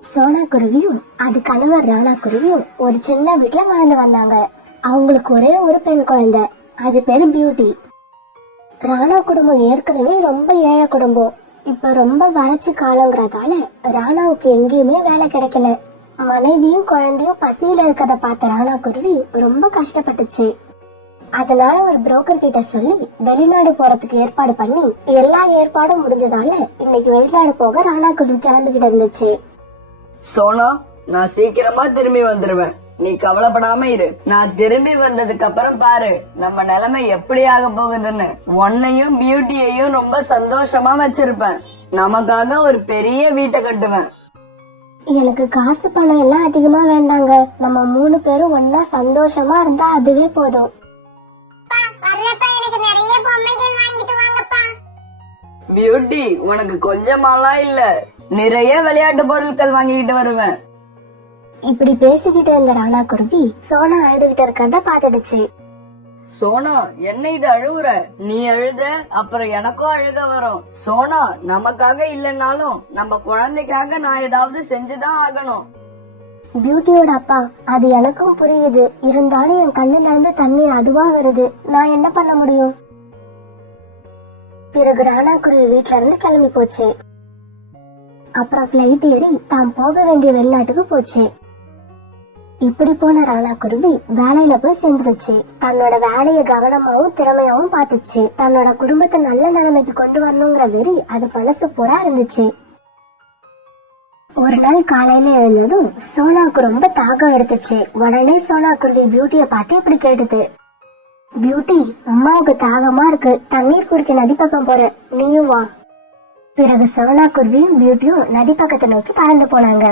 சோனா குருவியும் அது கணவர் ராணா குருவியும் ஒரு சின்ன வீட்டுல வாழ்ந்து வந்தாங்க. அவங்களுக்கு ஒரே ஒரு பெண் குழந்தை, அது பேரு பியூட்டி. ராணா குடும்பம் ஏற்கனவே ரொம்ப ஏழை குடும்பம். இப்ப ரொம்ப வறட்சி காலங்கிறதால ராணாவுக்கு எங்கேயுமே வேலை கிடைக்கல. மனைவியும் குழந்தையும் பசியில இருக்கத பார்த்த ராணா குருவி ரொம்ப கஷ்டப்பட்டுச்சு. அதனால ஒரு புரோக்கர் கிட்ட சொல்லி வெளிநாடு போறதுக்கு ஏற்பாடு பண்ணி எல்லா ஏற்பாடும் முடிஞ்சதால இன்னைக்கு வெளிநாடு போக ராணா குருவி கிளம்பிக்கிட்டு இருந்துச்சு. சோனா, நான் சீக்கிரமா திரும்பி வந்துருவேன், நீ கவலைப்படாம இரு. நான் திரும்பி வந்ததுக்கு அப்புறம் பாரு நம்ம நிலைமை எப்படி ஆக போகுதுன்னு. உன்னையும் பியூட்டியையும் ரொம்ப சந்தோஷமா வச்சிருப்பேன். நமக்காக ஒரு பெரிய வீட்டை கட்டுவேன். எனக்கு காசு பணம் எல்லாம் அதிகமா வேண்டாங்க, நம்ம 3 பேரும் ஒன்னா சந்தோஷமா இருந்தா அதுவே போதும். பியூட்டி, உனக்கு கொஞ்சமாலாம் இல்ல, நிறைய விளையாட்டு பொருட்கள் வாங்கிக்கிட்டு வருவேன். இப்படி பேசிக்கிட்டு இருந்த ராணா குருவி சோனா அழுதுகிட்டு இருக்கிறத பாத்துடுச்சு. சோனா, என்ன இது அழுகுற? நீ அழுத அப்புறம் எனக்கும் அழுக வரும். சோனா, நமக்காக இல்லைன்னாலும் நம்ம குழந்தைக்காக நான் ஏதாவது செஞ்சுதான் ஆகணும். பியூட்டியோட அப்பா, அது எனக்கும் புரியுது, இருந்தாலும் என் கண்ணுல இருந்து தண்ணீர் அதுவா வருது, நான் என்ன பண்ண முடியும்? பிறகு ராணா குருவி வீட்டுல இருந்து கிளம்பி போச்சு. அப்புறம் பிளைட் ஏறி தான் போக வேண்டிய வெளிநாட்டுக்கு போச்சு. இப்படி போன ராணா குருவி வேலையில போய் சேர்ந்துருச்சு. தன்னோட வேலைய கவனமாவும் திறமையாவும் பாத்துச்சு. தன்னோட குடும்பத்தை நல்ல நிலைமைக்கு கொண்டு வரணுங்கிற வெறி அது மனசு பூரா இருந்துச்சு. ஒரு நாள் காலையில எழுந்ததும் சோனாக்கு ரொம்ப தாகம் எடுத்துச்சு. உடனே சோனா குருவி பியூட்டிய பார்த்து இப்படி கேட்டுது. பியூட்டி, அம்மாவுக்கு தாகமா இருக்கு, தண்ணீர் குடிக்க நதி பக்கம் போற, நீயும் வா. பிறகு சோனா குருவியும் பியூட்டியும் நதி பக்கத்தை நோக்கி பறந்து போனாங்க.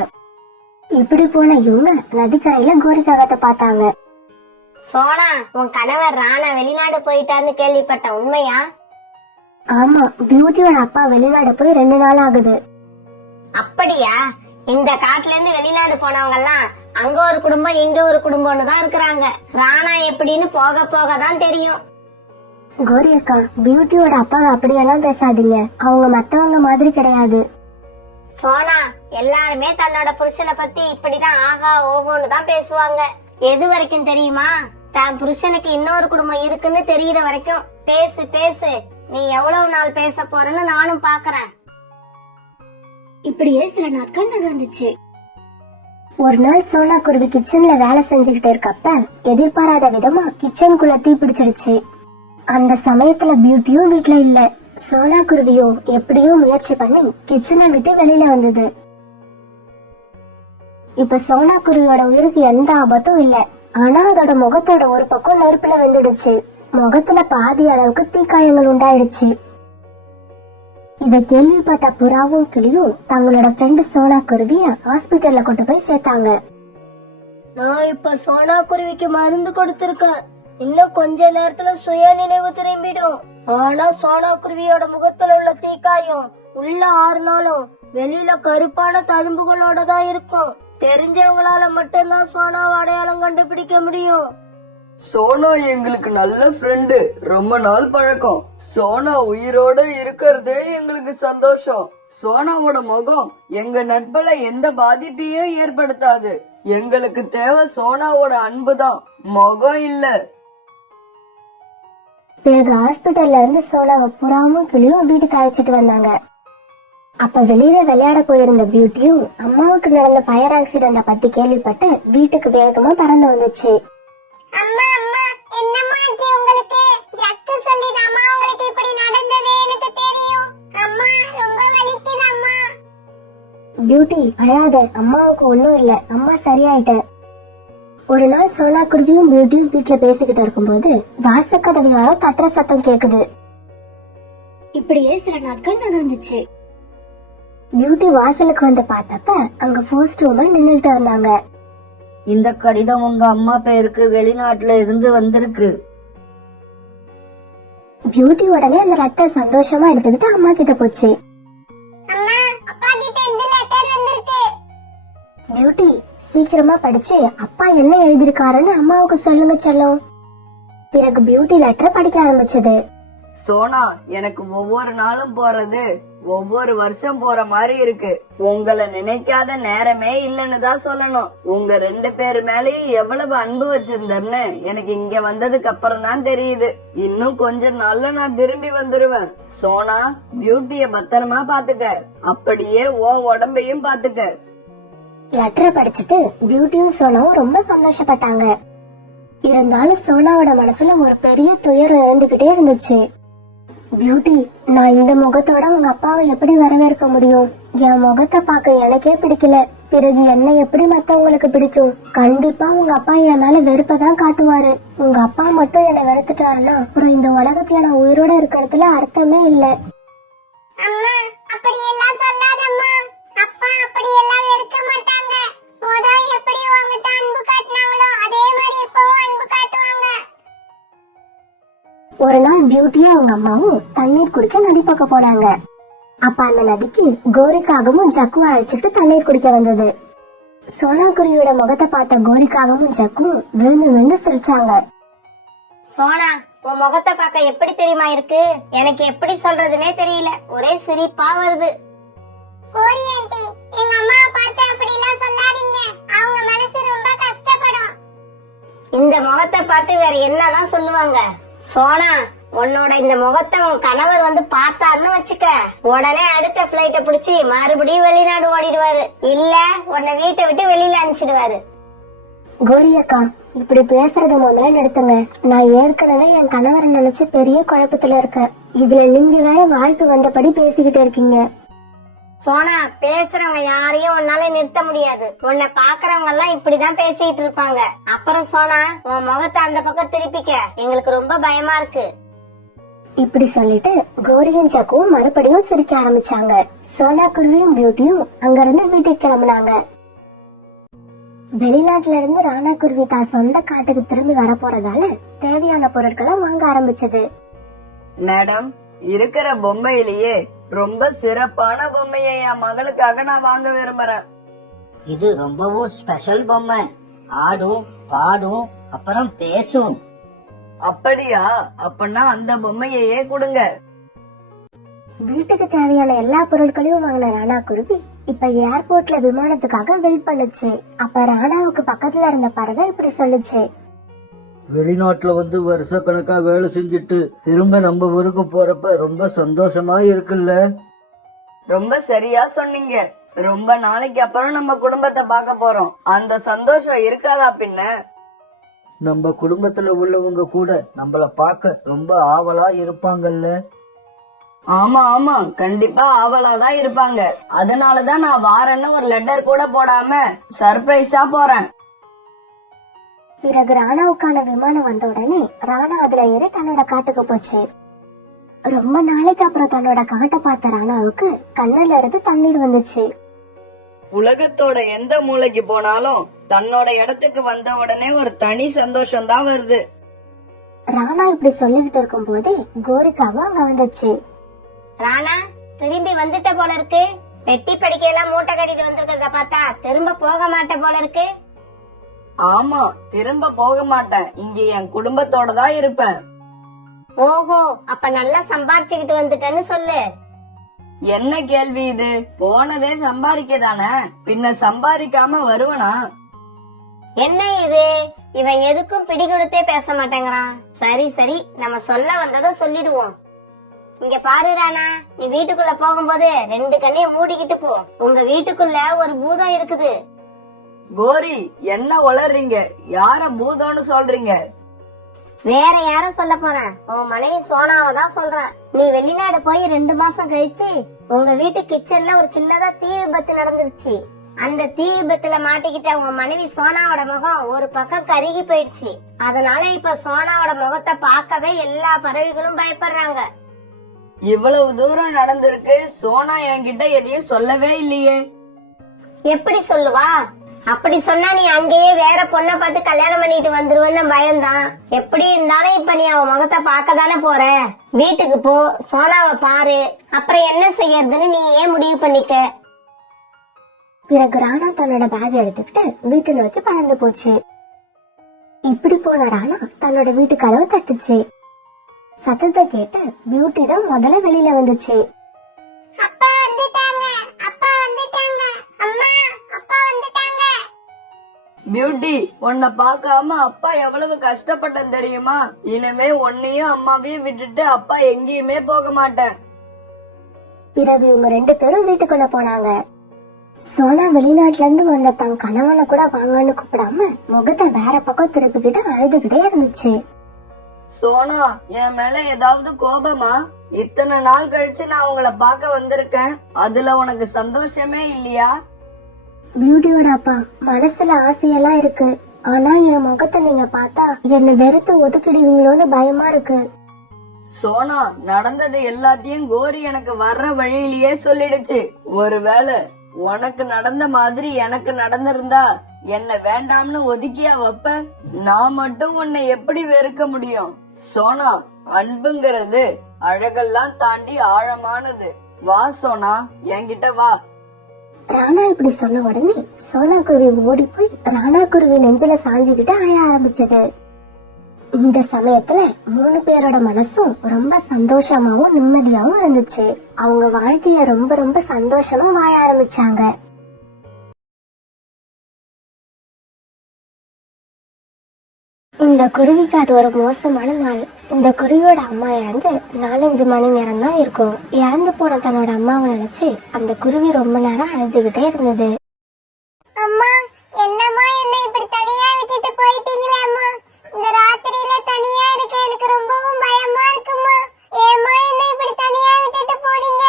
இப்படி போன இவங்க நதிக்கரையில கோரிக்காகத்தை பார்த்தாங்க. சோனா, உன் கணவர் ராணா வெளிநாடு போயிட்டாருன்னு கேள்விப்பட்ட, உண்மையா? ஆமா, பியூட்டியோட அப்பா வெளிநாடு போய் 2 நாள் ஆகுது. அப்படியா? இந்த காட்டுல இருந்து வெளிநாடு போனவங்க எல்லாம் அங்க ஒரு குடும்பம் இங்க ஒரு குடும்பம்னு தான் இருக்கிறாங்க. ராணா எப்படின்னு போக போக தான் தெரியும். கோரி அக்கா, பியூட்டியோட அப்பா அப்படியெல்லாம் பேசாதீங்க, அவங்க மத்தவங்க மாதிரி கிடையாது. சோனா, எல்லாருமே தன்னோட புருஷனை பத்தி இப்படிதான் ஆகா ஓகோன்னு தான் பேசுவாங்க. எது வரைக்கும் தெரியுமா? தன் புருஷனுக்கு இன்னொரு குடும்பம் இருக்குன்னு தெரியுற வரைக்கும். பேசு பேசு, நீ எவ்வளவு நாள் பேச போறன்னு நானும் பாக்குறேன். இப்படியே சில நாட்கள் நகர்ந்துச்சு. ஒரு நாள் சோனா குருவி கிச்சன்ல வேலை செஞ்சுக்கிட்டு இருக்கப்ப எதிர்பாராத விதமா கிச்சனுக்குள்ள தீ பிடிச்சிடுச்சு. அந்த சமயத்துல பியூட்டியும் வீட்டுல இல்ல. சோனா குருவியோ எப்படியோ முயற்சி பண்ணி கிச்சனை விட்டு வெளியில வந்தது. இப்ப சோனா குருவியோட உயிருக்கு எந்த ஆபத்தும் இல்ல. ஆனா அதோட முகத்தோட ஒரு பக்கம் நெருப்புல வெந்துடுச்சு. முகத்துல பாதி அளவுக்கு தீக்காயங்கள் உண்டாயிடுச்சு. இத கேள்விப்பட்ட புறாவும் கிளியும் தங்களோட ஃப்ரெண்டு சோனா குருவிய ஹாஸ்பிட்டல்ல கொண்டு போய் சேர்த்தாங்க. நான் இப்ப சோனா குருவிக்கு மருந்து கொடுத்திருக்கேன், இன்னும் கொஞ்ச நேரத்துல சுய நினைவு திரும்பிடும். ஆனா சோனா குருவியோட முகத்துல உள்ள தீக்காயம் உள்ள 6 நாளும் வெளியில கருப்பான தழும்புகளோட தான் இருக்கும். தெரிஞ்சவங்களால மட்டும்தான் சோனாவை அடையாளம் கண்டுபிடிக்க முடியும். சோனா எங்களுக்கு நல்ல ஃப்ரெண்டு, ரொம்ப நாள் பழக்கம். சோனா உயிரோட இருக்கிறதே எங்களுக்கு சந்தோஷம். சோனாவோட முகம் எங்க நட்புல எந்த பாதிப்பையும் ஏற்படுத்தாது. எங்களுக்கு தேவை சோனாவோட அன்புதான், முகம் இல்ல. பிறகு ஹாஸ்பிட்டல்ல இருந்து சோனாவை புறாவும் கிளியும் வீட்டுக்கு அழைச்சிட்டு வந்தாங்க. அப்ப வெளியில விளையாட போயிருந்த பியூட்டியும் அம்மாவுக்கு நடந்த ஃபயர் ஆக்சிடென்ட பத்தி கேள்விப்பட்டு வீட்டுக்கு வேகமா பறந்து வந்துச்சு. அம்மா அம்மா, என்னம்மா ஆச்சு உங்களுக்கு? ஜக்கு சொல்லிதாம்மா உங்களுக்கு இப்படி நடந்தது எனக்கு தெரியும். அம்மா, ரொம்ப வலிக்குது அம்மா. பியூட்டி, அழாத, அம்மாவுக்கு ஒண்ணும் இல்ல, அம்மா சரியாயிட்ட. ஒரு நாள் சோனா குருவியும் பியூட்டியும் வீட்டுல பேசிக்கிட்டு இருக்கும்போது வாசக்கதவு யாரோ தட்டுற சத்தம் கேக்குது. இப்படியே சில நாட்கள் நகர்ந்துச்சு. பியூட்டி வாசலுக்கு வந்து பார்த்தப்ப அங்க ஃபர்ஸ்ட் உமன் நின்னுட்டு இருந்தாங்க. இந்த கடிதம் உங்க அம்மா பேருக்கு வெளிநாட்டுல இருந்து வந்திருக்கு. பியூட்டி உடனே அந்த லெட்டர் சந்தோஷமா எடுத்துக்கிட்டு அம்மா கிட்ட போச்சு. அம்மா, அப்பா கிட்ட இந்த லெட்டர் வந்திருக்கு. பியூட்டி, சீக்கிரமா படிச்சு அப்பா என்ன எழுதிருக்காருன்னு அம்மாவுக்கு சொல்லுங்க செல்லம். பிறகு பியூட்டி லெட்டர் படிக்க ஆரம்பிச்சது. சோனா, எனக்கு ஒவ்வொரு நாளும் போறது ஒவ்வொரு வருஷம் போற மாதிரி இருக்கு. உங்களை நினைக்காத நேரமே இல்லன்னு தான் சொல்லணும். உங்க 2 பேர் மேலயும் எவ்வளவு அன்பு வச்சிருந்தேன்னு எனக்கு இங்க வந்ததுக்கு அப்புறம் தான் தெரியுது. இன்னும் கொஞ்ச நாள்ல நான் திரும்பி வந்துருவேன். சோனா, பியூட்டிய பத்திரமா பாத்துக்க, அப்படியே உன் உடம்பையும் பாத்துக்க. லெட்டரை படிச்சுட்டு பியூட்டியும் சோனாவும் ரொம்ப சந்தோஷப்பட்டாங்க. இருந்தாலும் சோனாவோட மனசுல ஒரு பெரிய துயரம் இருந்துகிட்டே இருந்துச்சு. பியூட்டி, நான் இந்த முகத்தோட உங்க அப்பாவை எப்படி வரவேற்க முடியும்? என் முகத்தை பார்க்க எனக்கே பிடிக்கல, பிறகு என்ன எப்படி மத்தவங்களுக்கு பிடிக்கும்? கண்டிப்பா உங்க அப்பா என் மேல வெறுப்பதான் காட்டுவாரு. உங்க அப்பா மட்டும் என்ன வெறுத்துட்டாருன்னா அப்புறம் இந்த உலகத்துல நான் உயிரோட இருக்கிறதுல அர்த்தமே இல்ல. அம்மா, அப்படி எல்லாம் சொல்லாதம்மா. அப்பா அப்படி எல்லாம் வெறுக்க மாட்டாங்க. முத எப்படி உங்ககிட்ட அன்பு காட்டினாங்களோ அதே மாதிரி இப்பவும் அன்பு காட்டுவாங்க. ஒரு நாள் பியூட்டியும் அவங்க அம்மாவும் தண்ணீர் குடிக்க நதி பக்கம் போனாங்க. அப்ப அந்த நதிக்கு கோரிக்காகவும் ஜக்குவும் அழைச்சிட்டு தண்ணீர் குடிக்க வந்தது. சோனா குருவியோட முகத்தை பார்த்த கோரிக்காகவும் ஜக்கும் விழுந்து விழுந்து சிரிச்சாங்க. சோனா, உன் முகத்தை பார்க்க எப்படி தெரியுமா இருக்கு? எனக்கு எப்படி சொல்றதுனே தெரியல, ஒரே சிரிப்பா வருது. கோரி ஆண்டி, எங்க அம்மாவை பார்த்து அப்படி எல்லாம் சொல்லாதீங்க. அவங்க மனசு ரொம்ப கஷ்டப்படும். இந்த முகத்தை பார்த்து வேற என்னதான் சொல்லுவாங்க? சோனா, உன்னோட இந்த முகத்தை உன் கணவர் வந்து பார்த்தாருன்னு வச்சுக்க, உடனே அடுத்த பிளைட்ட பிடிச்சி மறுபடியும் வெளிநாடு ஓடிடுவாரு, இல்ல உன்னை வீட்டை விட்டு வெளியில அனுப்பிச்சிடுவாரு. கோரி அக்கா, இப்படி பேசுறத முதல்ல நிறுத்துங்க. நான் ஏற்கனவே என் கணவரை நினைச்சு பெரிய குழப்பத்துல இருக்கேன். இதுல நீங்க வேற வாய்க்கு வந்தபடி பேசிக்கிட்டு இருக்கீங்க. சோனா, பேசுறவங்க யாரையும் உன்னால நிறுத்த முடியாது. உன்னை பாக்குறவங்க எல்லாம் இப்படிதான் பேசிட்டு இருப்பாங்க. அப்புறம் சோனா, உன் முகத்தை அந்த பக்கம் திருப்பிக்க, எங்களுக்கு ரொம்ப பயமா இருக்கு. இப்படி சொல்லிட்டு கோரியும் ஜக்குவும் மறுபடியும் சிரிக்க ஆரம்பிச்சாங்க. சோனா குருவியும் பியூட்டியும் அங்கிருந்து வீட்டுக்கு கிளம்புனாங்க. வெளிநாட்டுல இருந்து ராணா குருவி தான் சொந்த காட்டுக்கு திரும்பி வர போறதால தேவையான பொருட்களை வாங்க ஆரம்பிச்சது. மேடம், இருக்கிற பொம்மையிலேயே ரொம்ப சிறப்பான பொம்மையை என் மகளுக்காக நான் வாங்க விரும்புறேன். இது ரொம்பவும் ஸ்பெஷல் பொம்மை. ஆடும், பாடும், அப்புறம் பேசும். அப்படியா? அப்பனா அந்த பொம்மையையே கொடுங்க. வீட்டுக்கு தேவையான எல்லா பொருட்களையும் வாங்கின ராணா குருவி இப்ப ஏர்போர்ட்ல விமானத்துக்காக வெயிட் பண்ணுச்சு. அப்ப ராணாவுக்கு பக்கத்துல இருந்த பறவை இப்படி சொல்லுச்சு. வெளிநாட்டுல வந்து வருஷக்கணக்கா வேலை செஞ்சுட்டு திரும்ப நம்ம ஊருக்கு போறப்ப ரொம்ப சந்தோஷமா இருக்குல்ல. ரொம்ப சரியா சொன்னீங்க. ரொம்ப நாளைக்கு அப்புறம் நம்ம குடும்பத்தை பார்க்க போறோம். அந்த சந்தோஷம் இருக்காதா பின்ன? நம்ம குடும்பத்துல உள்ளவங்க கூட நம்மள பார்க்க ரொம்ப ஆவலா இருப்பாங்கல்ல. ஆமா ஆமா, கண்டிப்பா ஆவலாதான் இருப்பாங்க. அதனாலதான் நான் வாரேன்னு ஒரு லெட்டர் கூட போடாம சர்ப்ரைஸா போறேன். பிறகு ராணாவுக்கான விமானம் வந்த உடனே ராணா அதுல ஏறி தன்னோட காட்டுக்கு போச்சு. ரொம்ப நாளைக்கு அப்புறம் தன்னோட காட்டை பார்த்த ராணாவுக்கு கண்ணுல இருந்து தண்ணீர் வந்துச்சு. உலகத்தோட எந்த மூலைக்கு போனாலும் தன்னோட இடத்துக்கு வந்த உடனே ஒரு தனி சந்தோஷம் தான் வருது. ராணா இப்படி சொல்லிக்கிட்டு இருக்கும் போதே கோரிக்காவும் அங்க வந்துச்சு. ராணா, திரும்பி வந்துட்ட போல இருக்கு. வெட்டி படிக்கையெல்லாம் மூட்டை கட்டிட்டு வந்திருக்கிறத பார்த்தா திரும்ப போக மாட்ட போல இருக்கு. ஆமா, திரும்ப போக மாட்டேன். இங்க என் குடும்பத்தோட தான் இருப்பேன். ஓஹோ, அப்ப நல்லா சம்பாரிச்சுக்கிட்டு வந்துட்டேன்னு சொல்லு. என்ன கேள்வி இது? போனதே சம்பாதிக்க தானே, பின்ன சம்பாதிக்காம வருவனா? என்ன இது, இவன் எதுக்கும் பிடி கொடுத்தே பேச மாட்டேங்கிறான். சரி சரி, நம்ம சொல்ல வந்ததை சொல்லிடுவோம். இங்க பாரு ராணா, நீ வீட்டுக்குள்ள போகும்போது 2 கண்ணையும் மூடிக்கிட்டு போ. உங்க வீட்டுக்குள்ள ஒரு பூதம் இருக்குது. கோரி, என்ன வளர்றீங்க? யார பூதம்னு சொல்றீங்க? வேற யாரும் சொல்ல போறேன், உன் மனைவி சோனாவை தான் சொல்றேன். நீ வெளிநாடு போய் 2 மாசம் கழிச்சு உங்க வீட்டு கிச்சன்ல ஒரு சின்னதா தீ விபத்து நடந்துருச்சு. அந்த தீ விபத்துல மாட்டிக்கிட்ட உன் மனைவி சோனாவோட முகம் ஒரு பக்கம் கருகி போயிடுச்சு. அதனால இப்ப சோனாவோட முகத்தை பார்க்கவே எல்லா பறவைகளும் பயப்படுறாங்க. இவ்வளவு தூரம் நடந்திருக்கு, சோனா என்கிட்ட எதையும் சொல்லவே இல்லையே. எப்படி சொல்லுவா? அப்படி சொன்னா நீ அங்கேயே வேற பொண்ணை பார்த்து கல்யாணம் பண்ணிட்டு வந்துருவன்னு பயம்தான். எப்படி இருந்தாலும் இப்ப நீ அவன் முகத்தை பார்க்க தானே போற. வீட்டுக்கு போ, சோனாவை பாரு, அப்புறம் என்ன செய்யறதுன்னு நீ ஏன் முடிவு பண்ணிக்க. பிறகு ராணா தன்னோட பேக் எடுத்துக்கிட்டு வீட்டு நோக்கி பறந்து போச்சு. இப்படி போன ராணா தன்னோட வீட்டு கதவை தட்டுச்சு. சத்தத்தை கேட்டு பியூட்டி தான் முதல்ல வெளியில வந்துச்சு. அப்பா வந்துட்டாங்க, அப்பா வந்துட்டாங்க. அம்மா, அப்பா வந்துட்டாங்க. பியூட்டி, உன்னை பார்க்காம அப்பா எவ்வளவு கஷ்டப்பட்டேன் தெரியுமா? இனிமே உன்னையும் அம்மாவையும் விட்டுட்டு அப்பா எங்கேயுமே போக மாட்டேன். பிறகு இவங்க 2 பேரும் வீட்டுக்குள்ள போனாங்க. சோனா வெளிநாட்டுல இருந்து வந்த தன் கணவனை கூட வாங்கன்னு கூப்பிடாம முகத்தை வேற பக்கம் திருப்பிக்கிட்டு அழுதுகிட்டே இருந்துச்சு. சோனா, என் மேல ஏதாவது கோபமா? இத்தனை நாள் கழிச்சு நான் உங்களை பார்க்க வந்திருக்கேன், அதுல உனக்கு சந்தோஷமே இல்லையா? பியூட்டியோட அப்பா, மனசுல ஆசையெல்லாம் இருக்கு, ஆனா என் முகத்தை நீங்க பார்த்தா என்ன வெறுத்து ஒதுக்கிடுவீங்களோன்னு பயமா இருக்கு. சோனா, நடந்தது எல்லாத்தையும் கோரி எனக்கு வர்ற வழியிலேயே சொல்லிடுச்சு. ஒருவேளை உனக்கு நடந்த மாதிரி எனக்கு நடந்திருந்தா என்ன வேண்டாம்னு ஒதுக்கியா வைப்ப? நான் மட்டும் உன்னை எப்படி வெறுக்க முடியும்? சோனா, அன்புங்கிறது அழகெல்லாம் தாண்டி ஆழமானது. வா சோனா, என்கிட்ட வா. ராணா இப்படி சொன்ன உடனே சோனா குருவி ஓடி போய் ராணா குருவி நெஞ்சில சாஞ்சுக்கிட்டு அழ ஆரம்பிச்சது. இந்த சமயத்துல 3 பேரோட மனசும் ரொம்ப சந்தோஷமாவும் நிம்மதியாவும் இருந்துச்சு. அவங்க வாழ்க்கைய ரொம்ப ரொம்ப சந்தோஷமா வாழ ஆரம்பிச்சாங்க. இந்த குருவிக்கு அது ஒரு மோசமான நாள். இந்த குருவியோட அம்மா இறந்து 4-5 மணி நேரம் தான் இருக்கும். இறந்து போன தன்னோட அம்மாவை நினைச்சு அந்த குருவி ரொம்ப நேரம் அழுதுகிட்டே இருந்தது. அம்மா, என்னம்மா என்னை இப்படி தனியா விட்டுட்டு போயிட்டீங்களே அம்மா. இந்த ராத்திரியில தனியா இருக்க எனக்கு ரொம்பவும் பயமா இருக்குமா. ஏம்மா என்னை இப்படி தனியா விட்டுட்டு போறீங்க?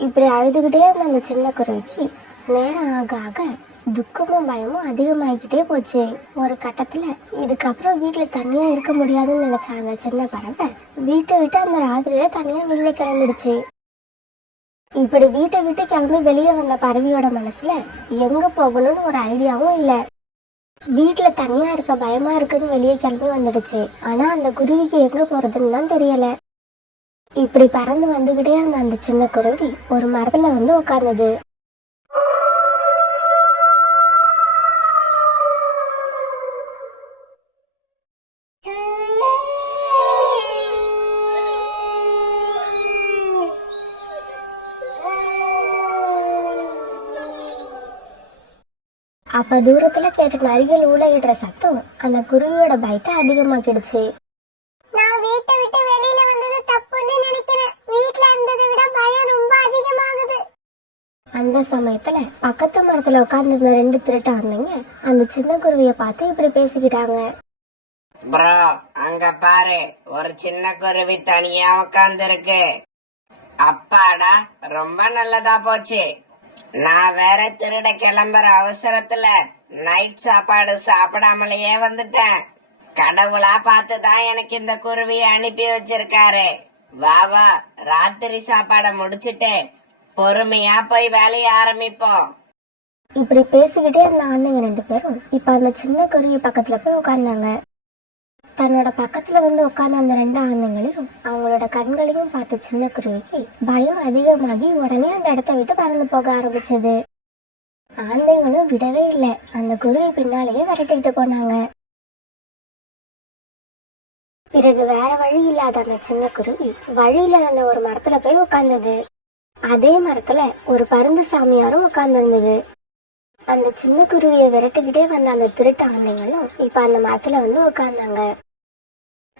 இப்படி அழுதுகிட்டே இருந்த அந்த சின்ன குருவிக்கு நேரம் ஆக ஆக துக்கமும் பயமும் அதிகமாகிக்கிட்டே போச்சு. ஒரு கட்டத்துல இதுக்கப்புறம் வீட்டுல தனியா இருக்க முடியாதுன்னு நினைச்ச அந்த சின்ன பறவை வீட்டை விட்டு அந்த ராத்திரியில தனியா வெளியில கிளம்பிடுச்சு. இப்படி வீட்டை விட்டு கிளம்பி வெளியே வந்த பறவையோட மனசுல எங்க போகணும்னு ஒரு ஐடியாவும் இல்ல. வீட்டுல தனியா இருக்க பயமா இருக்குன்னு வெளியே கிளம்பி வந்துடுச்சு. ஆனா அந்த குருவிக்கு எங்க போறதுன்னு தான் தெரியல. இப்படி பறந்து வந்துகிட்டே இருந்த அந்த சின்ன குருவி ஒரு மரத்துல வந்து உட்கார்ந்தது. அப்ப தூரத்துல கேட்ட நரிகள் ஊழையிடுற சத்தம் அந்த குருவியோட பயத்தை அதிகமாக்கிடுச்சு. நான் வீட்டை விட்டு வெளியில வந்தது தப்புன்னு நினைக்கிறேன். வீட்ல இருந்ததை விட பயம் ரொம்ப அதிகமாகுது. அந்த சமயத்துல பக்கத்து மரத்துல உட்கார்ந்து 2 திருட்டு ஆமைங்க அந்த சின்ன குருவிய பார்த்து இப்படி பேசிக்கிட்டாங்க. ப்ரோ, அங்க பாரு, ஒரு சின்ன குருவி தனியா உட்கார்ந்து இருக்கு. அப்பாடா, ரொம்ப நல்லதா போச்சு. நான் வேற திருட கிளம்புற அவசரத்துல நைட் சாப்பாடு சாப்பிடாமலேயே வந்துட்டேன். கடவுளா பார்த்துதான் எனக்கு இந்த குருவியை அனுப்பி வச்சிருக்காரு. வா வா, ராத்திரி சாப்பாடை முடிச்சிட்டு பொறுமையா போய் வேலைய ஆரம்பிப்போம். இப்படி பேசிக்கிட்டே இருந்த ஆண்ணுங்க 2 பேரும் இப்ப அந்த சின்ன குருவி பக்கத்துல போய் உட்கார்ந்தாங்க. தன்னோட பக்கத்துல வந்து உட்கார்ந்த அந்த 2 ஆண்ணுங்களையும் அவங்களோட கண்களையும் பார்த்த சின்ன குருவிக்கு பயம் அதிகமாகி உடனே அந்த இடத்த விட்டு பறந்து போக ஆரம்பிச்சது. ஆந்தைங்களும் விடவே இல்லை, அந்த குருவி பின்னாலேயே விரட்டிட்டு போனாங்க. பிறகு வேற வழி இல்லாத அந்த சின்ன குருவி வழியில அந்த ஒரு மரத்துல போய் உட்கார்ந்தது. அதே மரத்துல ஒரு பருந்து சாமியாரும் உட்கார்ந்து. அந்த சின்ன குருவியை விரட்டிக்கிட்டே வந்த அந்த திருட்டு ஆந்தைங்களும் இப்ப அந்த மரத்துல வந்து உட்கார்ந்தாங்க.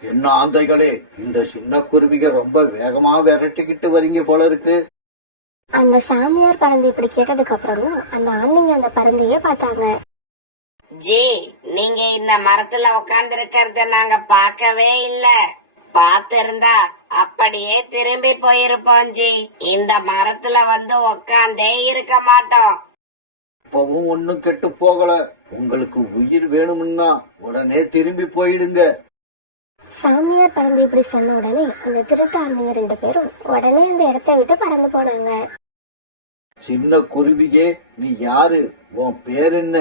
என்ன ஆந்தைகளே, இந்த சின்ன குருவிக ரொம்ப வேகமா விரட்டிக்கிட்டு வரீங்க போல இருக்கு. அந்த சாமியார் பறந்து இப்படி கேட்டதுக்கு அப்புறம் தான் அந்த ஆந்தைங்க அந்த பறந்தையே பார்த்தாங்க. ஜி, நீங்க இந்த மரத்துல உட்கார்ந்து இருக்கிறத நாங்க பார்க்கவே இல்ல. பார்த்திருந்தா அப்படியே திரும்பி போயிருப்போம் ஜி. இந்த மரத்துல வந்து உட்கார்ந்தே இருக்க மாட்டோம். இப்பவும் ஒண்ணும் கெட்டு போகல. உங்களுக்கு உயிர் வேணும்னா உடனே திரும்பி போயிடுங்க. சாமியார் பறந்து இப்படி சொன்ன உடனே அந்த திருட்டு ஆந்தைங்க 2 பேரும் உடனே அந்த இடத்தை விட்டு பறந்து போனாங்க. சின்ன குருவியே, நீ யாரு? உன் பேர் என்ன?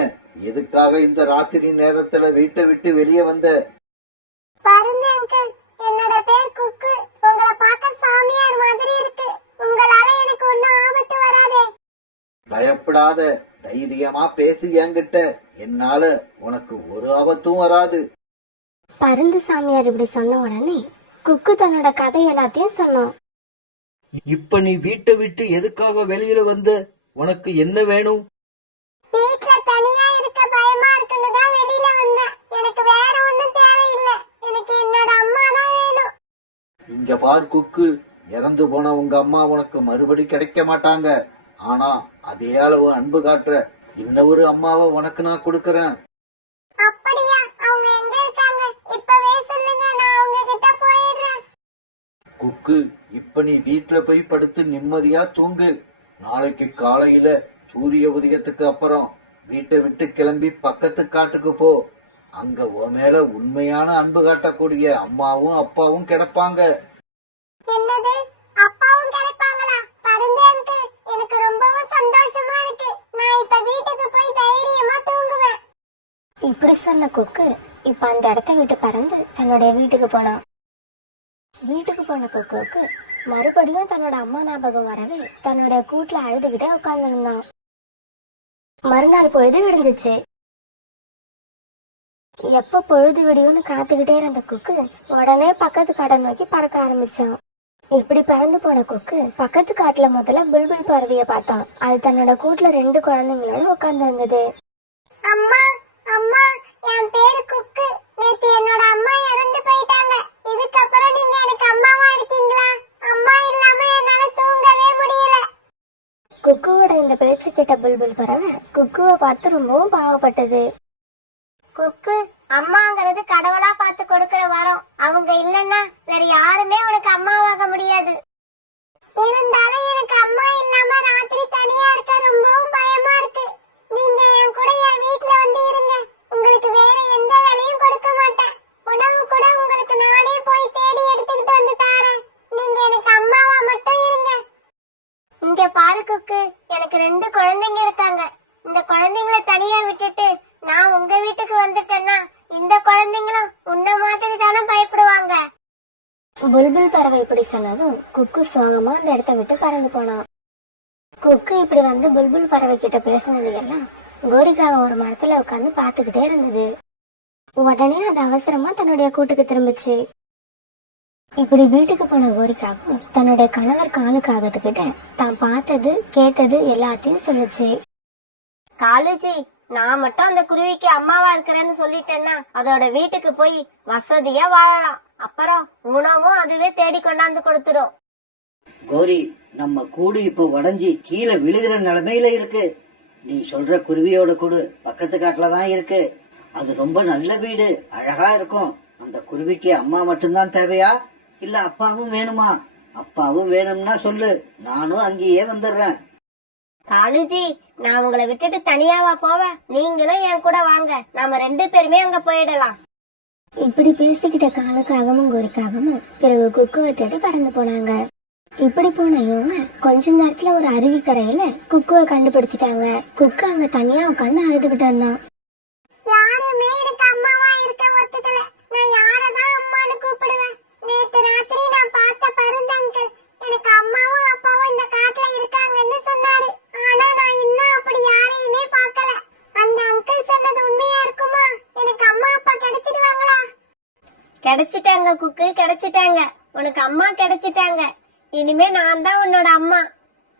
எதுக்காக இந்த ராத்திரி நேரத்துல வீட்டை விட்டு வெளியே வந்த? பாருங்க அங்கிள், என்னோட பேர் குக்கு. உங்களை பார்க்க சாமியார் மாதிரி இருக்கு. உங்களால எனக்கு ஒன்னும் ஆபத்து வராதே. பயப்படாத, தைரியமா பேசு என்கிட்ட. என்னால உனக்கு ஒரு ஆபத்தும் வராது. பருந்து சாமியார் இப்படி சொன்ன உடனே குக்கு தன்னோட கதை எல்லாத்தையும் சொன்னோம். இப்ப நீ வீட்டை விட்டு எதுக்காக வெளியில வந்த? உனக்கு என்ன வேணும்? வீட்ல தனியா இருக்க பயமா இருக்குன்னு தான் வெளியில வந்தேன். எனக்கு வேற ஒண்ணும் தேவையில்லை. எனக்கு என்னோட அம்மா தான் வேணும். இங்க பார் குக்கு, இறந்து போன உங்க அம்மா உனக்கு மறுபடி கிடைக்க மாட்டாங்க. ஆனா அதே அளவு அன்பு காட்டுற இன்னொரு அம்மாவை உனக்கு நான் கொடுக்கறேன். அப்படியா? அவங்க எங்க இருக்காங்க? இப்பவே சொல்லுங்க, நான் அவங்க கிட்ட போயிடுறேன். குக்கு, இப்ப நீ வீட்டுல போய் படுத்து நிம்மதியா தூங்கு. நாளைக்கு காலையில சூரிய உதயத்துக்கு அப்புறம் வீட்டை விட்டு கிளம்பி பக்கத்து காட்டுக்கு போ. அங்க உன் மேல உண்மையான அன்பு காட்டக்கூடிய அம்மாவும் அப்பாவும் கிடப்பாங்க. என்னது? அப்பாவும் கிடைப்பாங்களா? பருந்து அங்கிள், எனக்கு ரொம்பவும் சந்தோஷமா இருக்கு. நான் இப்ப வீட்டுக்கு போய் தைரியமா தூங்குவேன். இப்படி சொன்ன கொக்கு இப்ப அந்த இடத்த விட்டு பறந்து தன்னுடைய வீட்டுக்கு போனான். வீட்டுக்கு போன கொக்குக்கு மறுபடியும் தன்னோட அம்மா ஞாபகம் வரவே தன்னுடைய கூட்டுல அழுதுகிட்டே உட்கார்ந்துருந்தான். மறுநாள் பொழுது விடிஞ்சிச்சு. எப்ப பொழுது விடியும்னு காத்துக்கிட்டே இருந்த கொக்கு உடனே பக்கத்து காட்டை நோக்கி பறக்க ஆரம்பிச்சான். இப்படி பறந்து போன கொக்கு பக்கத்து காட்டுல முதல்ல புல்புல் பறவைய பார்த்தான். அது தன்னோட கூட்டுல 2 குழந்தைங்களோட உட்கார்ந்து இருந்தது. அம்மா, அம்மா, என் பேரு குக்கு. நேத்து என்னோட அம்மா இறந்து போயிட்டாங்க. இதுக்கப்புறம் நீங்க எனக்கு அம்மாவா இருக்கீங்களா? அம்மா இல்லாம என்னால தூங்கவே முடியல. குக்குவோட இந்த பேச்சு கேட்ட புல்புல் பறவை குக்குவை பார்த்து ரொம்பவும் பாவப்பட்டது. குக்கு, அம்மாங்கிறது கடவுளா பார்த்து கொடுக்கிற வரம். அவங்க இல்லன்னா வேற யாருமே உனக்கு அம்மாவாக முடியாது. இருந்தாலும் எனக்கு அம்மா இல்லாம ராத்திரி தனியா இருக்க ரொம்பவும் பயமா இருக்கு. நீங்க என் கூட என் வீட்ல வந்து இருங்க. உங்களுக்கு வேற எந்த வேலையும் கொடுக்க மாட்டேன். உணவு கூட உங்களுக்கு நானே போய் தேடி எடுத்துக்கிட்டு வந்து தாரேன். நீங்க எனக்கு அம்மாவா மட்டும் இருங்க. இங்க பாரு குக்கு, எனக்கு 2 குழந்தைங்க இருக்காங்க. இந்த குழந்தைங்களை தனியா விட்டுட்டு நான் உங்க வீட்டுக்கு வந்துட்டேன்னா இந்த குழந்தைங்களும் உன்ன மாதிரி தானே பயப்படுவாங்க. புல்புல் பறவை இப்படி சொன்னதும் குக்கு சோகமா அந்த இடத்த விட்டு பறந்து போனான். குக்கு இப்படி வந்து புல்புல் பறவை கிட்ட பேசினது எல்லாம் கோரிக்காவை ஒரு மரத்துல உட்காந்து பாத்துக்கிட்டே இருந்தது. உடனே அது அவசரமா தன்னுடைய கூட்டுக்கு திரும்பிச்சு. இப்படி வீட்டுக்கு போன கோரிக்காவும் தன்னுடைய கணவர் காலுக்காகத்துக்கிட்ட தான் பார்த்தது கேட்டது எல்லாத்தையும் சொல்லுச்சு. காலுஜி, நான் மட்டும் அந்த குருவிக்கு அம்மாவா இருக்கிறேன்னு சொல்லிட்டேன்னா அதோட வீட்டுக்கு போய் வசதியா வாழலாம். அப்புறம் உணவும் அதுவே தேடி கொண்டாந்து கொடுத்துடும். கோரி, நம்ம கூடு இப்ப உடஞ்சி கீழே விழுகிற நிலைமையில இருக்கு. நீ சொல்ற குருவியோட கூடு பக்கத்து காட்டுல தான் இருக்கு. அது ரொம்ப நல்ல வீடு, அழகா இருக்கும். அந்த குருவிக்கு அம்மா மட்டும்தான் தேவையா, இல்ல அப்பாவும் வேணுமா? அப்பாவும் வேணும்னா சொல்லு, நானும் அங்கேயே வந்துடுறேன். காலுஜி, நான் உங்களை விட்டுட்டு தனியாவா போவேன்? நீங்களும் என் கூட வாங்க, நாம 2 பேருமே அங்க போயிடலாம். இப்படி பேசிக்கிட்ட காலுக்காகவும் கோரிக்காகவும் பிறகு குக்குவை தேடி பறந்து போனாங்க. இப்படி போன இவங்க கொஞ்ச நேரத்துல ஒரு அருவிக்கரையில குக்குவை கண்டுபிடிச்சிட்டாங்க. குக்கு அங்க தனியா உட்காந்து அழுதுகிட்டு இருந்தான். யாருமே எனக்கு அம்மாவா இருக்க ஒத்துக்கல. நான் யாரதான் அம்மான்னு கூப்பிடுவேன்? நேத்து ராத்திரி நான் பார்த்த பருந்து அங்கிள் எனக்கு அம்மாவும் அப்பாவும் இந்த காட்டுல இருக்காங்கன்னு சொன்னாரு. ஆனா நான் இன்னும் அப்படி யாரையுமே பார்க்கல. அந்த அங்கிள் சொன்னது உண்மையா இருக்குமா? எனக்கு அம்மா அப்பா கிடைச்சிடுவாங்களா? கிடைச்சிட்டாங்க குக்கு, கிடைச்சிட்டாங்க. உனக்கு அம்மா கிடைச்சிட்டாங்க. இனிமே நான் தான் உன்னோட அம்மா.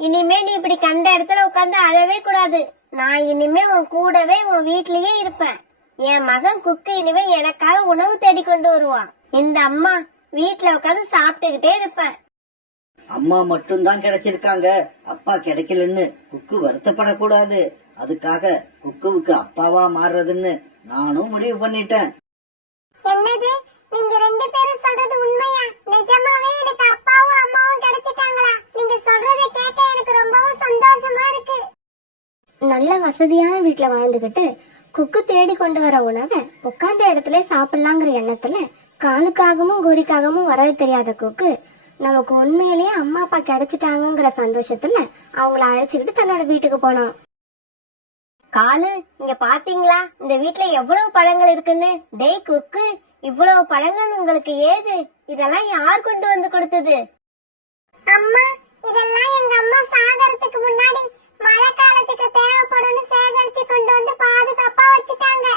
இனிமே நீ இப்படி கண்ட இடத்துல உட்காந்து அழவே கூடாது. நான் இனிமே உன் கூடவே உன் வீட்லயே இருப்பேன். என் மகன் குக்கு இனிமே எனக்காக உணவு தேடி கொண்டு வருவான். இந்த அம்மா வீட்டுல உட்காந்து சாப்பிட்டுக்கிட்டே இருப்பேன். அம்மா மட்டும்தான் கிடைச்சிருக்காங்க, அப்பா கிடைக்கலன்னு குக்கு வருத்தப்படக்கூடாது. அதுக்காக குக்குவுக்கு அப்பாவா மாறுறதுன்னு நானும் முடிவு பண்ணிட்டேன். என்னது? நீங்க 2 பேரும் சொல்றது உண்மையா? நிஜமாவே எனக்கு அப்பாவும் அம்மாவும் கிடைச்சிட்டாங்களா? நீங்க சொல்றதை கேட்க எனக்கு ரொம்பவும் சந்தோஷமா இருக்கு. நல்ல வசதியான வீட்டுல வாழ்ந்துகிட்டு குக்கு தேடி கொண்டு வர உணவை உட்கார்ந்த இடத்துல சாப்பிடலாங்கிற எண்ணத்துல காலுக்காகவும் கோரிக்காகவும் வரவே தெரியாத குக்கு நமக்கு உண்மையிலேயே அம்மா அப்பா கிடைச்சிட்டாங்கிற சந்தோஷத்துல அவங்கள அழைச்சுக்கிட்டு தன்னோட வீட்டுக்கு போனான். காலு, இங்க பாத்தீங்களா இந்த வீட்டுல எவ்வளவு பழங்கள் இருக்குன்னு? டேய் குக்கு, இவ்வளவு பழங்கள் உங்களுக்கு ஏது? இதெல்லாம் யார் கொண்டு வந்து கொடுத்தது? அம்மா, இதெல்லாம் எங்க அம்மா சாகறதுக்கு முன்னாடி மழை காலத்துக்கு தேவைப்படும்னு சேகரிச்சு கொண்டு வந்து பாதுகாப்பா வச்சுட்டாங்க.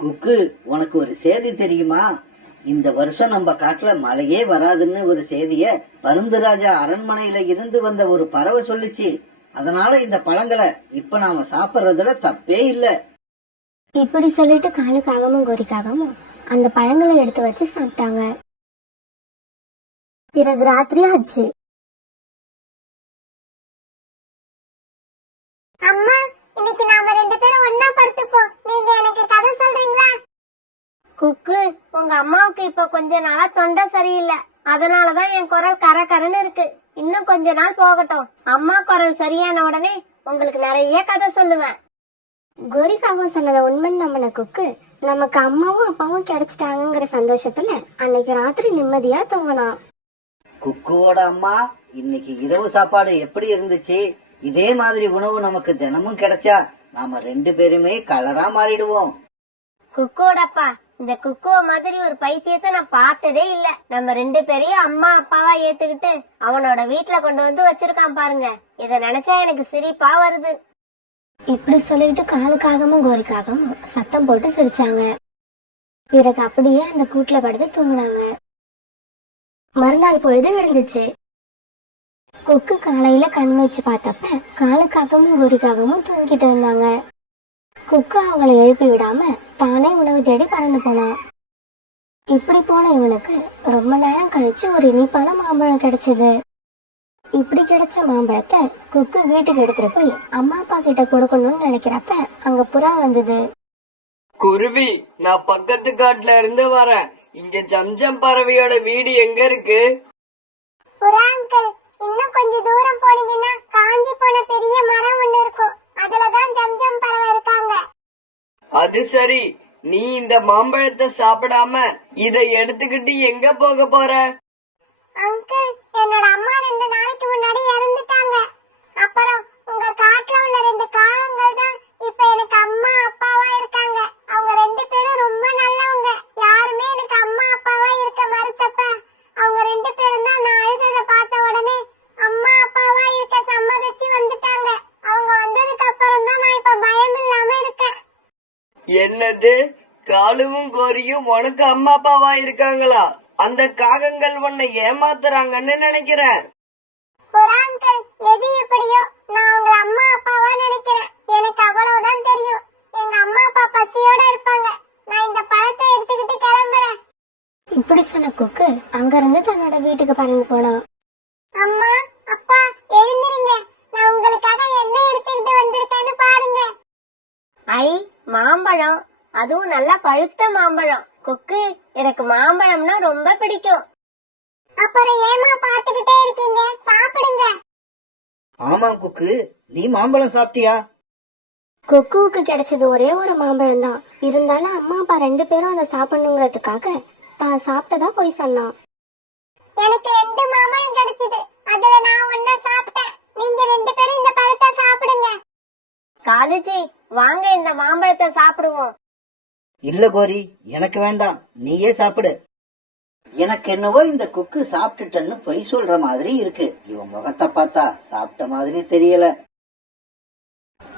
குக்கு, உனக்கு ஒரு செய்தி தெரியுமா? இந்த வருஷம் நம்ம காட்டுல மழையே வராதுன்னு ஒரு செய்திய பருந்துராஜா அரண்மனையில இருந்து வந்த ஒரு பறவை சொல்லுச்சு. அதனால இந்த பழங்களை இப்ப நாம சாப்பிடுறதுல தப்பே இல்ல. இப்படி சொல்லிட்டு காலுக்காகவும் கோரிக்காகவும் அந்த பழங்களை எடுத்து வச்சு சாப்பிட்டாங்க. பிறகு ராத்திரி ஆச்சு. அம்மா, இன்னைக்கு நாம 2 பேரும் ஒண்ணா படுத்துப்போம். நீங்க எனக்கு கதை சொல்றீங்களா? குக்கு, உங்க அம்மாவுக்கு இப்ப கொஞ்ச நாளா தொண்டை சரியில்லை. அதனாலதான் என் குரல் கரகரன்னு இருக்கு. இன்னும் கொஞ்ச நாள் போகட்டும். அம்மா குரல் சரியான உடனே உங்களுக்கு நிறைய கதை சொல்லுவேன். கோரிக்காகவும் சொன்னதை உண்மைன்னு நம்பின குக்கு நமக்கு அம்மாவும் அப்பாவும் கிடைச்சிட்டாங்கிற சந்தோஷத்துல அன்னைக்கு ராத்திரி நிம்மதியா தூங்கினான். குக்குவோட அம்மா, இன்னைக்கு இரவு சாப்பாடு எப்படி இருந்துச்சு? இதே மாதிரி உணவு நமக்கு தினமும் கிடைச்சா நாம 2 பேருமே கலரா மாறிடுவோம். குக்குவோடப்பா, இந்த குக்குவ மாதிரி ஒரு பைத்தியத்தை நான் பார்த்ததே இல்ல. நம்ம 2 பேரையும் அம்மா அப்பாவா ஏத்துக்கிட்டு அவனோட வீட்டுல கொண்டு வந்து வச்சிருக்கான் பாருங்க. இத நினைச்சா எனக்கு சிரிப்பா வருது. இப்படி சொல்லிட்டு காலுக்காகவும் கோரிக்காகவும் சத்தம் போட்டு சிரிச்சாங்க. பிறகு அப்படியே அந்த கூட்டுல படுத்து தூங்கினாங்க. மறுநாள் பொழுது விடிஞ்சிச்சு. கொக்கு காலையில கண் வச்சு பார்த்தப்ப காலுக்காகவும் கோரிக்காகவும் தூங்கிட்டு இருந்தாங்க. குக்கு அவங்களை எழுப்பி விடாம தானே உணவு தேடி பறந்து போனான். இப்படி போன இவனுக்கு ரொம்ப நேரம் கழிச்சு ஒரு இனிப்பான மாம்பழம் கிடைச்சது. இப்படி கிடைச்ச மாம்பழத்தை குக்கு வீட்டுக்கு எடுத்துட்டு போய் அம்மா அப்பா கிட்ட கொடுக்கணும்னு நினைக்கிறப்ப அங்க புறா வந்தது. குருவி, நான் பக்கத்து காட்டுல இருந்து வரேன். இங்க ஜம்ஜம் பறவையோட வீடு எங்க இருக்கு? புறா அங்கிள், இன்னும் கொஞ்சம் தூரம் போனீங்கன்னா காஞ்சி போன பெரிய மரம் ஒண்ணு இருக்கும். அதுலதான் ஜம்ஜம் பறவை இருக்காங்க. அது சரி, நீ இந்த மாம்பழத்தை சாப்பிடாம இதை எடுத்துக்கிட்டு எங்க போக போற? அங்கிள், என்னோட அம்மா 2 நாளைக்கு முன்னாடி இறந்துட்டாங்க. அப்புறம் உங்க காட்டுல உள்ள 2 காகங்கள் தான் இப்ப எனக்கு அம்மா அப்பாவா இருக்காங்க. அவங்க 2 பேரும் ரொம்ப நல்லவங்க. யாருமே எனக்கு அம்மா அப்பாவா இருக்க மறுத்தப்ப அவங்க 2 பேரும் தான் நான் அழுததை பார்த்த உடனே அம்மா அப்பாவா இருக்க சம்மதிச்சு வந்துட்டாங்க. அவங்க வந்ததுக்கு அப்புறம் தான் நான் இப்ப பயம் இல்லாம இருக்கேன். என்னது, காலுவும் கோரியும் உனக்கு அம்மா அப்பாவா இருக்காங்களா? அந்த காகங்கள் உன்னை ஏமாத்துறாங்கன்னு நினைக்கிறேன். புறா அங்கிள், எது எப்படியோ நான் உங்க அம்மா அப்பாவா நினைக்கிறேன். எனக்கு அவ்வளவுதான் தெரியும். எங்க அம்மா அப்பா பசியோட இருப்பாங்க. நான் இந்த பழத்தை எடுத்துக்கிட்டு கிளம்புறேன். இப்படி சொன்ன குக்கு அங்க இருந்து தன்னோட வீட்டுக்கு பறந்து போனான். அம்மா, அப்பா, எழுந்திருங்க. நான் உங்களுக்காக என்ன எடுத்துக்கிட்டு வந்திருக்கேன்னு பாருங்க. ஐ, மாம்பழம், அதுவும் நல்லா பழுத்த மாம்பழம். குக்கு, எனக்கு மாம்பழம்னா ரொம்ப பிடிக்கும். அப்புறம் ஏமா பாத்துக்கிட்டே இருக்கீங்க? சாப்பிடுங்க. ஆமா குக்கு, நீ மாம்பழம் சாப்பிட்டியா? கொக்குவுக்கு கிடைச்சது ஒரே ஒரு மாம்பழம் தான். இருந்தாலும் அம்மா அப்பா 2 பேரும் அதை சாப்பிடணுங்கிறதுக்காக தான் சாப்பிட்டதா போய் சொன்னான். எனக்கு 2 மாம்பழம் கிடைச்சது. அதுல நான் ஒண்ணு சாப்பிட்டேன். நீங்க 2 பேரும் இந்த பழத்தை சாப்பிடுங்க. காலுஜி, வாங்க இந்த மாம்பழத்தை சாப்பிடுவோம். இல்ல கோரி, எனக்கு வேண்டாம், நீயே சாப்பிடு. எனக்கு என்னவோ இந்த குக்கு சாப்பிட்டுட்டன்னு பொய் சொல்ற மாதிரி இருக்கு. இவன் முகத்தை பார்த்தா சாப்பிட்ட மாதிரி தெரியல.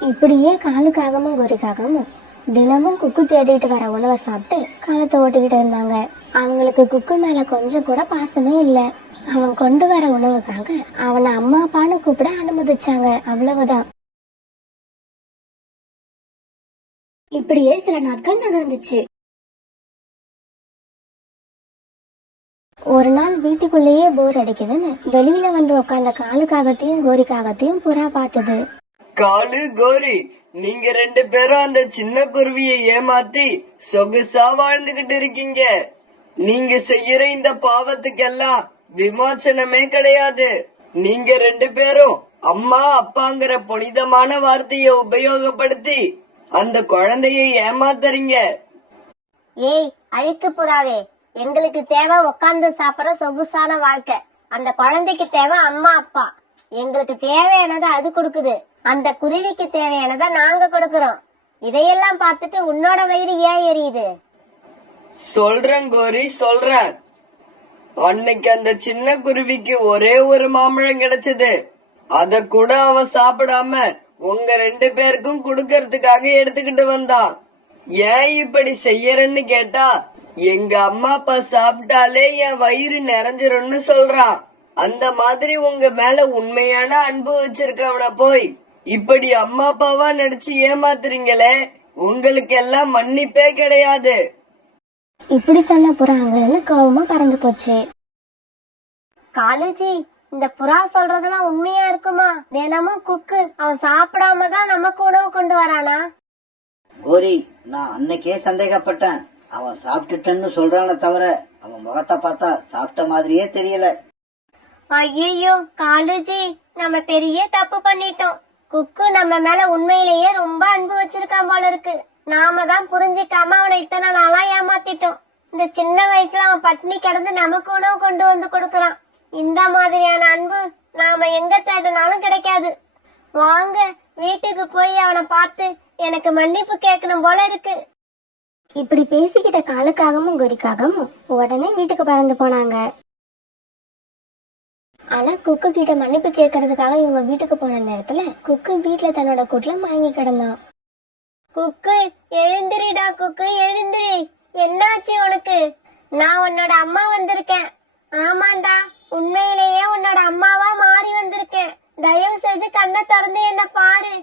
இப்படியே காலுக்காகவும் கோரிக்காகவும் தினமும் குக்கு தேடிட்டு வர உணவை சாப்பிட்டு காலத்தை ஓட்டிக்கிட்டு இருந்தாங்க. அவங்களுக்கு குக்கு மேல கொஞ்சம் கூட பாசமே இல்லை. அவன் கொண்டு வர உணவுக்காக அவனை அம்மா அப்பான்னு கூப்பிட அனுமதிச்சாங்க, அவ்வளவுதான். இப்படியே சில நாட்கள் நகர்ந்துச்சு. ஒரு நாள் வீட்டுக்குள்ளேயே போர் அடிக்குதுன்னு வெளியில வந்து உட்கார்ந்த காலுக்காகத்தையும் கோரிக்காகத்தையும் புறா பார்த்தது. காலு, கோரி, நீங்க 2 பேரும் அந்த சின்ன குருவியை ஏமாத்தி சொகுசா வாழ்ந்துகிட்டு இருக்கீங்க. நீங்க செய்யற இந்த பாவத்துக்கெல்லாம் விமோசனமே கிடையாது. நீங்க 2 பேரும் அம்மா அப்பாங்கிற புனிதமான வார்த்தையை உபயோகப்படுத்தி அந்த குழந்தையை ஏமாத்துறீங்க. ஏய் அழுக்கு புறாவே, எங்களுக்கு தேவை உட்கார்ந்து சாப்பிடுற சொகுசான வாழ்க்கை. அந்த குழந்தைக்கு தேவை அம்மா அப்பா. எங்களுக்கு தேவையானதை அது கொடுக்குது. அந்த குருவிக்கு தேவையானதை நாங்க கொடுக்கறோம். இதையெல்லாம் பார்த்துட்டு உன்னோட வயிறு ஏன் எரியுது? சொல்றேன் கோரி, சொல்றேன். அன்னைக்கு அந்த சின்ன குருவிக்கு ஒரே ஒரு மாம்பழம் கிடைச்சது. அத கூட அவன் சாப்பிடாம உங்க 2 பேருக்கும் குடுக்கறதுக்காக எடுத்துக்கிட்டு வந்தான். ஏன் இப்படி செய்யறன்னு கேட்டா எங்க அம்மா அப்பா சாப்பிட்டாலே என் வயிறு நிறைஞ்சிரும்னு சொல்றான். அந்த மாதிரி உங்க மேல உண்மையான அன்பு வச்சிருக்கவன போய் இப்படி அம்மா அப்பாவா நடிச்சு ஏமாத்துறீங்களே, உங்களுக்கு எல்லாம் மன்னிப்பே கிடையாது. இப்படி சொன்ன புறா அங்கிருந்து கோவமா பறந்து போச்சு. காலேஜி, இந்த புறா சொல்றதெல்லாம் உண்மையா இருக்குமா? தினமும் குக்கு அவன் சாப்பிடாம தான் நமக்கு உணவு கொண்டு வரானா? கோரி, நான் அன்னைக்கே சந்தேகப்பட்டேன். அவன் சாப்பிட்டுட்டேன்னு சொல்றானே தவிர அவன் முகத்தை பார்த்தா சாப்பிட்ட மாதிரியே தெரியல. ஐயோ காலேஜி, நம்ம பெரிய தப்பு பண்ணிட்டோம். குக்கு நம்ம மேல உண்மையிலேயே ரொம்ப அன்பு வச்சிருக்கான் போல இருக்கு. நாம தான் புரிஞ்சுக்காம அவனை இத்தனை நாளா ஏமாத்திட்டோம். இந்த சின்ன வயசுல அவன் பட்டினி கிடந்து நமக்கு உணவு கொண்டு வந்து கொடுக்கறான். இந்த மாதிரியான அன்பு நாம எங்க தேடினாலும் கிடைக்காது. வாங்க வீட்டுக்கு போய் அவனை பார்த்து எனக்கு மன்னிப்பு கேட்கணும் போல இருக்கு. இப்படி பேசிக்கிட்ட காலுக்காகவும் கோரிக்காகவும் உடனே வீட்டுக்கு பறந்து போனாங்க. ஆனா குக்கு கிட்ட மன்னிப்பு கேட்கறதுக்காக இவங்க வீட்டுக்கு போன நேரத்துல குக்கு வீட்டுல தன்னோட கூட்டுல மயங்கி கிடந்தான். குக்கு எழுந்திரிடா, குக்கு எழுந்திரி. என்னாச்சு உனக்கு? நான் உன்னோட அம்மா வந்திருக்கேன். ஆமாண்டா, உண்மையிலேயே உன்னோட அம்மாவா மாறி வந்திருக்கேன். தயவு செய்து கண்ணை திறந்து என்ன பாரு.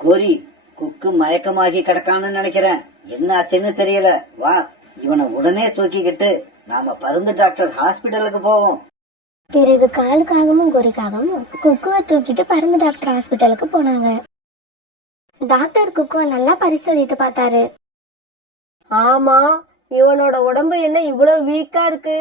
கோரி, குக்கு மயக்கமாகி கிடக்கான்னு நினைக்கிறேன். என்ன ஆச்சுன்னு தெரியல. வா, இவனை உடனே தூக்கிக்கிட்டு நாம பருந்து டாக்டர் ஹாஸ்பிட்டலுக்கு போவோம். பிறகு காலுக்காகவும் கோரிக்காகவும் குக்குவை தூக்கிட்டு பறந்து டாக்டர் ஹாஸ்பிட்டலுக்கு போனாங்க. டாக்டர் குக்குவை நல்லா பரிசோதித்து பார்த்தாரு. ஆமா, இவனோட உடம்பு என்ன இவ்வளவு வீக்கா இருக்கு?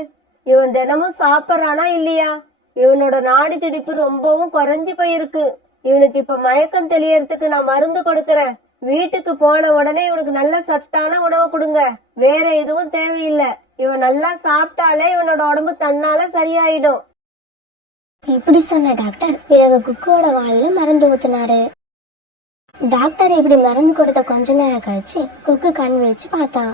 இவன் தினமும் சாப்பிடறானா இல்லையா? இவனோட நாடி துடிப்பு ரொம்பவும் குறைஞ்சு போயிருக்கு. இவனுக்கு இப்ப மயக்கம் தெளியறதுக்கு நான் மருந்து கொடுக்கறேன். வீட்டுக்கு போன உடனே இவனுக்கு நல்ல சத்தான உணவு கொடுங்க. வேற எதுவும் தேவையில்லை. இவன் நல்லா சாப்பிட்டாலே இவனோட உடம்பு தன்னால சரியாயிடும். இப்படி சொன்ன டாக்டர் பிறகு குக்குவோட வாயில மருந்து ஊத்தினாரு. டாக்டர் இப்படி மருந்து கொடுத்த கொஞ்ச நேரம் கழிச்சு குக்கு கண் விழிச்சு பார்த்தான்.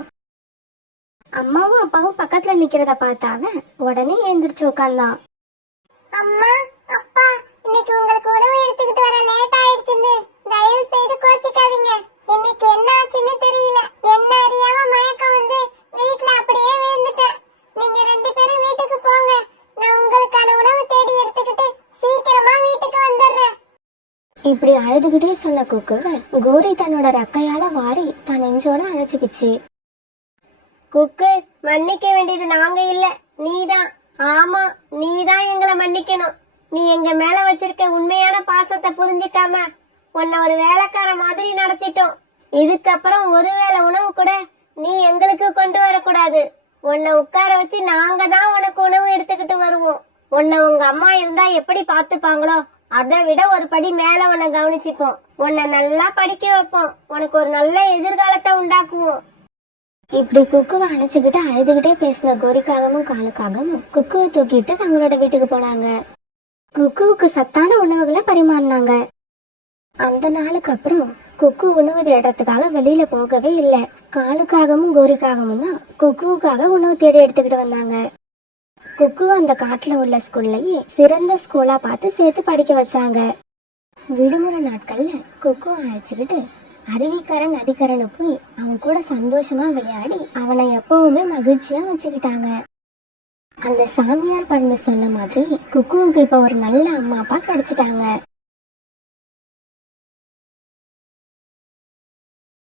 அம்மாவும் அப்பாவும் பக்கத்துல நிக்கிறத பார்த்தாங்க. உடனே எழுந்திரிச்சு உட்கார்ந்தான். அம்மா, அப்பா, இன்னைக்கு உங்களுக்கு உணவு எடுத்துக்கிட்டு வர லேட் ஆயிடுச்சுன்னு தயவு செய்து கோச்சிக்காதீங்க. இன்னைக்கு என்ன ஆச்சுன்னு தெரியல. என்ன அறியாம மயக்கம் வந்து வீட்ல அப்படியே விழுந்துட்டேன். நீங்க 2 பேரும் வீட்டுக்கு போங்க. நான் உங்களுக்கான உணவு தேடி எடுத்துக்கிட்டு சீக்கிரமா வீட்டுக்கு வந்துடுறேன். இப்படி அழுதுகிட்டே சொன்ன குக்குவை கோரி தன்னோட ரக்கையால வாரி தான் நெஞ்சோட அணைச்சுக்கிச்சு. குக்கு, மன்னிக்க வேண்டியது நாங்க இல்ல, நீதான். ஆமா, நீதான் எங்களை மன்னிக்கணும். நீ எங்க மேல வச்சிருக்க உண்மையான பாசத்தை புரிஞ்சுக்காம உன்னை ஒரு வேலைக்கார மாதிரி நடத்திட்டோம். இதுக்கப்புறம் ஒருவேளை உணவு கூட நீ எங்களுக்கு கொண்டு வரக்கூடாது. உன்னை உட்கார வச்சு நாங்க தான் உனக்கு உணவு எடுத்துக்கிட்டு வருவோம். உன்னை உங்க அம்மா இருந்தா எப்படி பாத்துப்பாங்களோ அதை விட ஒரு படி மேல உன்னை கவனிச்சுப்போம். உன்னை நல்லா படிக்க வைப்போம். உனக்கு ஒரு நல்ல எதிர்காலத்தை உண்டாக்குவோம். இப்படி குக்குவை அணைச்சுக்கிட்டு அழுதுகிட்டே பேசின கோரிக்காகவும் காலுக்காகவும் குக்குவை தூக்கிட்டு தங்களோட வீட்டுக்கு போனாங்க. குக்குவுக்கு சத்தான உணவுகளை பரிமாறினாங்க. அந்த நாளுக்கு அப்புறம் குக்கு உணவு தேடுறதுக்காக வெளியில போகவே இல்லை. காலுக்காகவும் கோரிக்காகவும் தான் குக்குவுக்காக உணவு தேடி எடுத்துக்கிட்டு வந்தாங்க. குக்குவை அந்த காட்டுல உள்ள ஸ்கூல்லயே சிறந்த ஸ்கூலா பார்த்து சேர்த்து படிக்க வச்சாங்க. விடுமுறை நாட்கள்ல குக்குவை அழைச்சுக்கிட்டு அருவிக்கரன் நதிக்கரனு போய் அவன் கூட சந்தோஷமா விளையாடி அவனை எப்பவுமே மகிழ்ச்சியா வச்சுக்கிட்டாங்க. அந்த சாமியார் பறந்து சொன்ன மாதிரி குக்குவுக்கு இப்ப ஒரு நல்ல அம்மா அப்பா கிடைச்சிட்டாங்க.